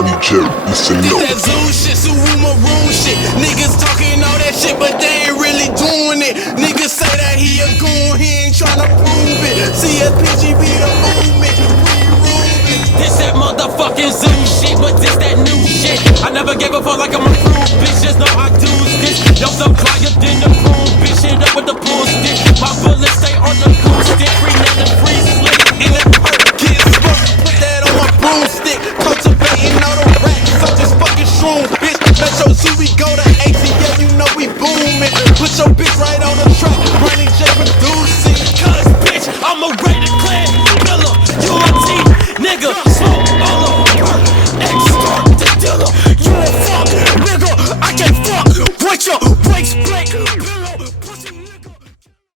honey cherry, listen up. That zoo shit, Suwu maroon shit. Niggas talking all that shit, but they ain't really doing it. Niggas say that he a goon, he ain't tryna prove it. CSPG be the movement, this that motherfucking zoo shit, but this that new shit. I never gave a fuck like I'm a proof, bitch. Just know I do this. Yo, so drier than the broom, bitch. Hit up with the pool stick. My bullets stay on the cool stick. Free now and free slick. in that perk, get smoked. Put that on my broomstick. Cultivating all the racks, such as fucking shrooms, bitch. Metro Zoo, we go to ATL, you know we booming. Put your bitch right on the track, running J producing. Cause bitch, I'm a rated clan killer. You a T, nigga, smoke all over. X-Start the dealer. You a fuck, nigga, I can't fuck with your brakes.